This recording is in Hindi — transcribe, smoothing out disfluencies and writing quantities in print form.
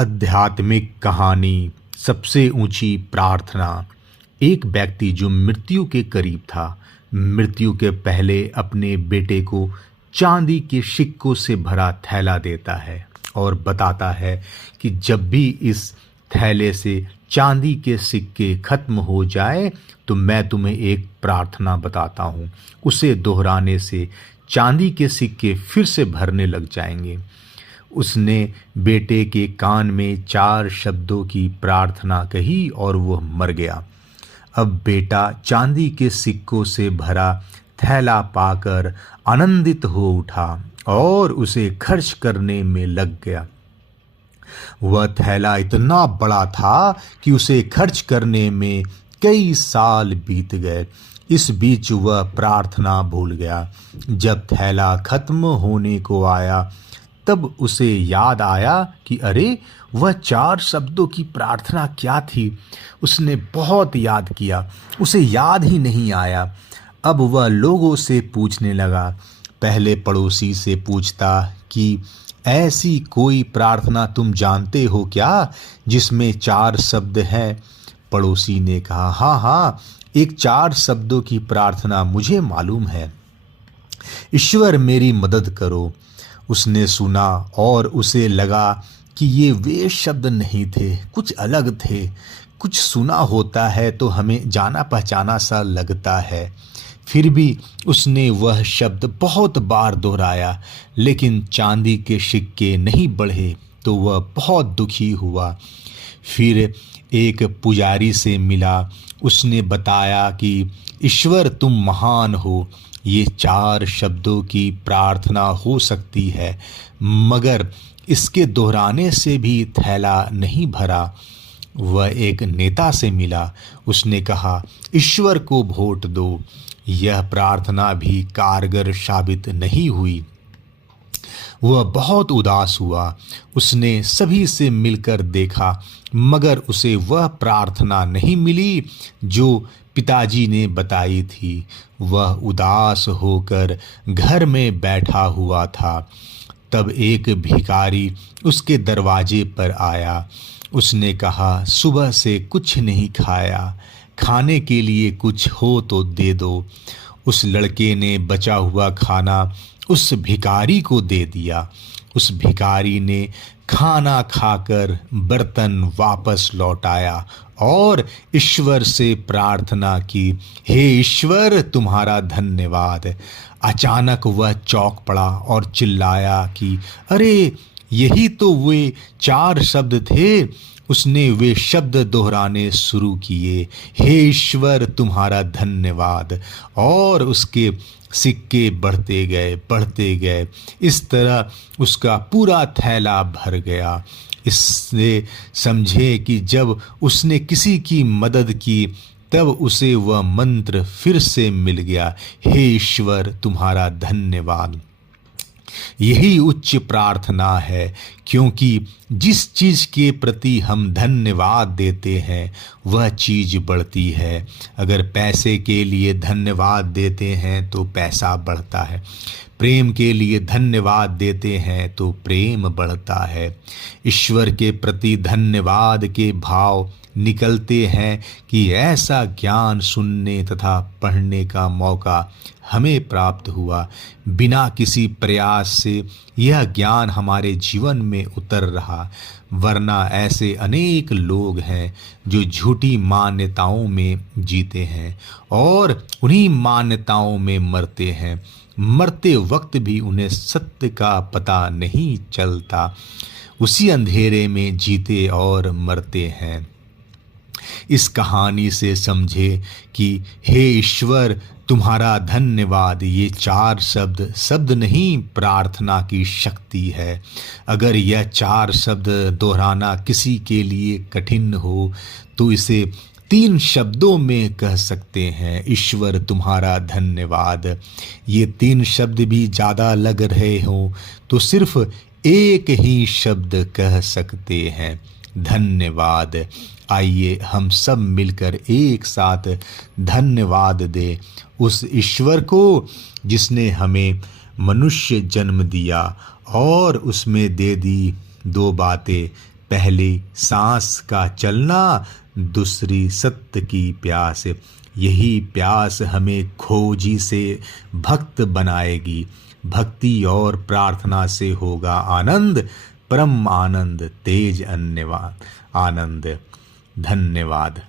आध्यात्मिक कहानी सबसे ऊंची प्रार्थना। एक व्यक्ति जो मृत्यु के करीब था, मृत्यु के पहले अपने बेटे को चांदी के सिक्कों से भरा थैला देता है और बताता है कि जब भी इस थैले से चांदी के सिक्के खत्म हो जाए तो मैं तुम्हें एक प्रार्थना बताता हूँ। उसे दोहराने से चांदी के सिक्के फिर से भरने लग जाएंगे। उसने बेटे के कान में 4 शब्दों की प्रार्थना कही और वह मर गया। अब बेटा चांदी के सिक्कों से भरा थैला पाकर आनंदित हो उठा और उसे खर्च करने में लग गया। वह थैला इतना बड़ा था कि उसे खर्च करने में कई साल बीत गए। इस बीच वह प्रार्थना भूल गया। जब थैला खत्म होने को आया तब उसे याद आया कि अरे, वह 4 शब्दों की प्रार्थना क्या थी। उसने बहुत याद किया, उसे याद ही नहीं आया। अब वह लोगों से पूछने लगा। पहले पड़ोसी से पूछता कि ऐसी कोई प्रार्थना तुम जानते हो क्या जिसमें 4 शब्द हैं। पड़ोसी ने कहा, हाँ, एक 4 शब्दों की प्रार्थना मुझे मालूम है। ईश्वर मेरी मदद करो। उसने सुना और उसे लगा कि ये वे शब्द नहीं थे, कुछ अलग थे। कुछ सुना होता है तो हमें जाना पहचाना सा लगता है। फिर भी उसने वह शब्द बहुत बार दोहराया, लेकिन चांदी के सिक्के नहीं बढ़े तो वह बहुत दुखी हुआ। फिर एक पुजारी से मिला। उसने बताया कि ईश्वर तुम महान हो। ये 4 शब्दों की प्रार्थना हो सकती है, मगर इसके दोहराने से भी थैला नहीं भरा। वह एक नेता से मिला। उसने कहा, ईश्वर को वोट दो। यह प्रार्थना भी कारगर साबित नहीं हुई। वह बहुत उदास हुआ। उसने सभी से मिलकर देखा, मगर उसे वह प्रार्थना नहीं मिली जो पिताजी ने बताई थी। वह उदास होकर घर में बैठा हुआ था। तब एक भिखारी उसके दरवाजे पर आया। उसने कहा, सुबह से कुछ नहीं खाया, खाने के लिए कुछ हो तो दे दो। उस लड़के ने बचा हुआ खाना उस भिखारी को दे दिया। उस भिखारी ने खाना खाकर बर्तन वापस लौटाया और ईश्वर से प्रार्थना की, हे ईश्वर तुम्हारा धन्यवाद। अचानक वह चौंक पड़ा और चिल्लाया कि अरे, यही तो वे 4 शब्द थे। उसने वे शब्द दोहराने शुरू किए, हे ईश्वर तुम्हारा धन्यवाद, और उसके सिक्के बढ़ते गए। इस तरह उसका पूरा थैला भर गया। इससे समझे कि जब उसने किसी की मदद की तब उसे वह मंत्र फिर से मिल गया, हे ईश्वर तुम्हारा धन्यवाद। यही उच्च प्रार्थना है, क्योंकि जिस चीज़ के प्रति हम धन्यवाद देते हैं वह चीज़ बढ़ती है। अगर पैसे के लिए धन्यवाद देते हैं तो पैसा बढ़ता है। प्रेम के लिए धन्यवाद देते हैं तो प्रेम बढ़ता है। ईश्वर के प्रति धन्यवाद के भाव निकलते हैं कि ऐसा ज्ञान सुनने तथा पढ़ने का मौका हमें प्राप्त हुआ। बिना किसी प्रयास से यह ज्ञान हमारे जीवन में उतर रहा, वरना ऐसे अनेक लोग हैं जो झूठी मान्यताओं में जीते हैं और उन्हीं मान्यताओं में मरते हैं। मरते वक्त भी उन्हें सत्य का पता नहीं चलता। उसी अंधेरे में जीते और मरते हैं। इस कहानी से समझे कि हे ईश्वर तुम्हारा धन्यवाद, ये 4 शब्द नहीं, प्रार्थना की शक्ति है। अगर यह 4 शब्द दोहराना किसी के लिए कठिन हो तो इसे 3 शब्दों में कह सकते हैं, ईश्वर तुम्हारा धन्यवाद। ये 3 शब्द भी ज़्यादा लग रहे हों तो सिर्फ एक ही शब्द कह सकते हैं, धन्यवाद। आइए हम सब मिलकर एक साथ धन्यवाद दें उस ईश्वर को जिसने हमें मनुष्य जन्म दिया और उसमें दे दी 2 बातें, पहली सांस का चलना, दूसरी सत्य की प्यास। यही प्यास हमें खोजी से भक्त बनाएगी। भक्ति और प्रार्थना से होगा आनंद, परम आनंद, तेज अन्यवाद आनंद। धन्यवाद।